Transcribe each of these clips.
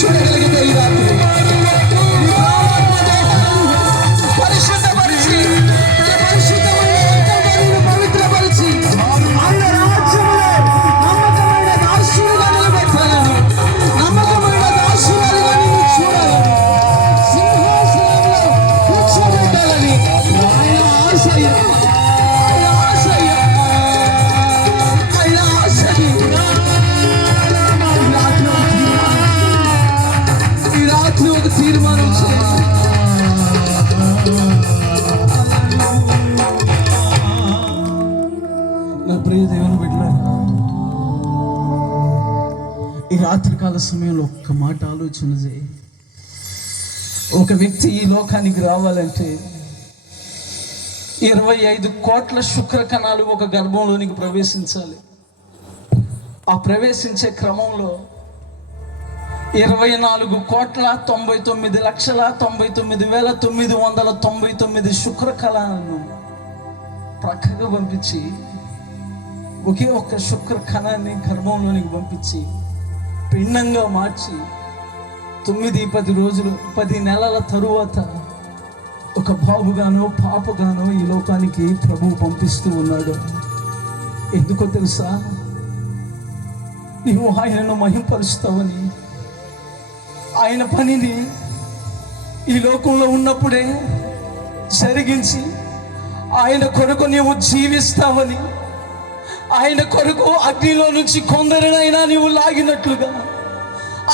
చూడగలిగితే ఈ రాత్రి నీ ప్రాణాత్మ దేహాలను పరిశుద్ధపరిచి పరిశుద్ధమైన రక్తంతో నిన్ను పవిత్రపరిచి ఆయన రాజ్యంలో నమ్మకమైన దాసుడుగా నిలబెట్టాలని, నమ్మకమైన దాసురాలుగా నిన్ను చూడాలని, సింహాసనంలో కూర్చోబెట్టాలని ఆయన ఆశయ తీర్మానం చేయాలి. నా ప్రియ దేవుని బిడ్డలారా, ఈ రాత్రికాల సమయంలో ఒక్క మాట ఆలోచన చేయి. ఒక వ్యక్తి ఈ లోకానికి రావాలంటే 25 కోట్ల శుక్ర కణాలు ఒక గర్భంలోనికి ప్రవేశించాలి. ఆ ప్రవేశించే క్రమంలో 24,99,99,999 శుక్ర కణాలను ప్రక్కగా పంపించి ఒకే ఒక్క శుక్ర కణాన్ని గర్భంలోనికి పంపించి పిండంగా మార్చి 9-10 రోజులు 10 నెలల తరువాత ఒక బాబుగానో పాపగానో ఈ లోకానికి ప్రభువు పంపిస్తూ ఉన్నాడు. ఎందుకో తెలుసా? నీవు ఆయనను మహింపరుస్తావని, ఆయన పనిని ఈ లోకంలో ఉన్నప్పుడే జరిగించి ఆయన కొరకు నీవు జీవిస్తావని, ఆయన కొరకు అగ్నిలో నుంచి కొందరినైనా నీవు లాగినట్లుగా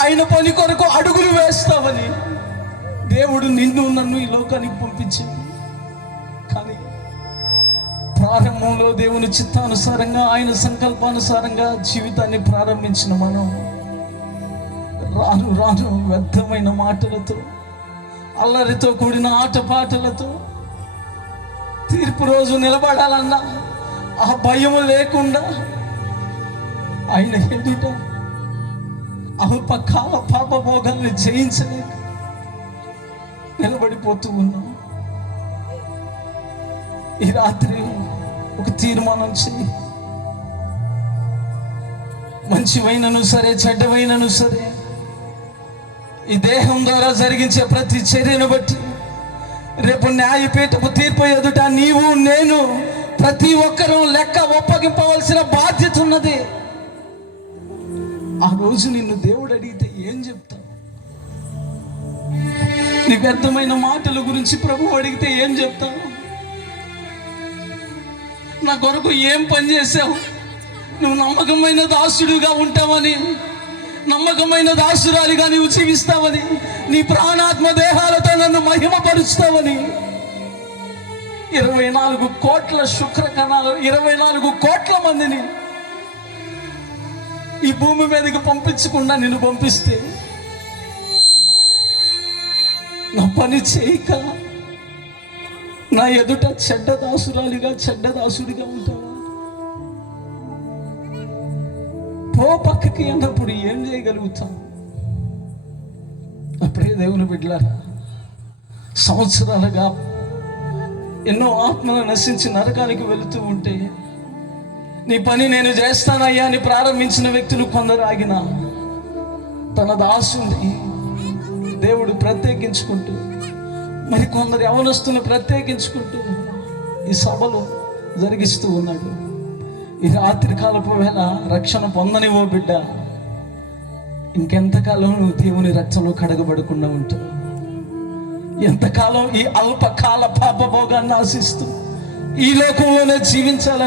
ఆయన పని కొరకు అడుగులు వేస్తావని దేవుడు నిన్ను నన్ను ఈ లోకానికి పంపించాడు. కానీ ప్రారంభంలో దేవుని చిత్తానుసారంగా ఆయన సంకల్పానుసారంగా జీవితాన్ని ప్రారంభించిన మనం రాను రాను వ్యర్థమైన మాటలతో, అల్లరితో కూడిన ఆటపాటలతో తీర్పు రోజు నిలబడాలన్నా ఆ భయం లేకుండా ఆయన ఎదుట అల్పకాల పాపభోగాల్ని జయించలేక నిలబడిపోతూ ఉన్నాం. ఈ రాత్రి ఒక తీర్మానం చేయి. మంచివైనను సరే, చెడ్డవైనను సరే, ఈ దేహం ద్వారా జరిగించే ప్రతి చర్యను బట్టి రేపు న్యాయపీఠపు తీర్పు ఎదుట నీవు నేను ప్రతి ఒక్కరూ లెక్క ఒప్పగింపవలసిన బాధ్యత ఉన్నది. ఆ రోజు నిన్ను దేవుడు అడిగితే ఏం చెప్తావు? నీ వ్యర్థమైన మాటల గురించి ప్రభు అడిగితే ఏం చెప్తావు? నా కొరకు ఏం పని చేసావు? నువ్వు నమ్మకమైన దాసుడుగా ఉంటావని, నమ్మకమైన దాసురాలిగా నీవు జీవిస్తావని, నీ ప్రాణాత్మ దేహాలతో నన్ను మహిమపరుస్తావని 24 కోట్ల శుక్ర కణాలు 24 కోట్ల మందిని ఈ భూమి మీదకి పంపించకుండా నిన్ను పంపిస్తే నా పని చేయక నా ఎదుట చెడ్డ దాసురాలిగా, చెడ్డ దాసుడిగా ఉంటావా? పో పక్కకి అన్నప్పుడు ఏం చేయగలుగుతాం? అప్పుడే దేవుని బిడ్డలారా, సంవత్సరాలుగా ఎన్నో ఆత్మలు నశించి నరకానికి వెళుతూ ఉంటే నీ పని నేను చేస్తానయ్యా అని ప్రారంభించిన వ్యక్తులు కొందరు ఆగిన తన దాసుని దేవుడు ప్రత్యేకించుకుంటూ, మరి కొందరు యవనస్తుని ప్రత్యేకించుకుంటూ ఈ సభలు జరిగిస్తూ ఉన్నాడు. ఈ రాత్రి కాలపు వేళ రక్షణ పొందనివో బిడ్డ, ఇంకెంతకాలం నువ్వు దేవుని రక్షణలో కడగబడకుండా ఉంటావు? ఎంతకాలం ఈ అల్పకాల పాపభోగాన్ని ఆశిస్తూ ఈ లోకంలోనే జీవించాలని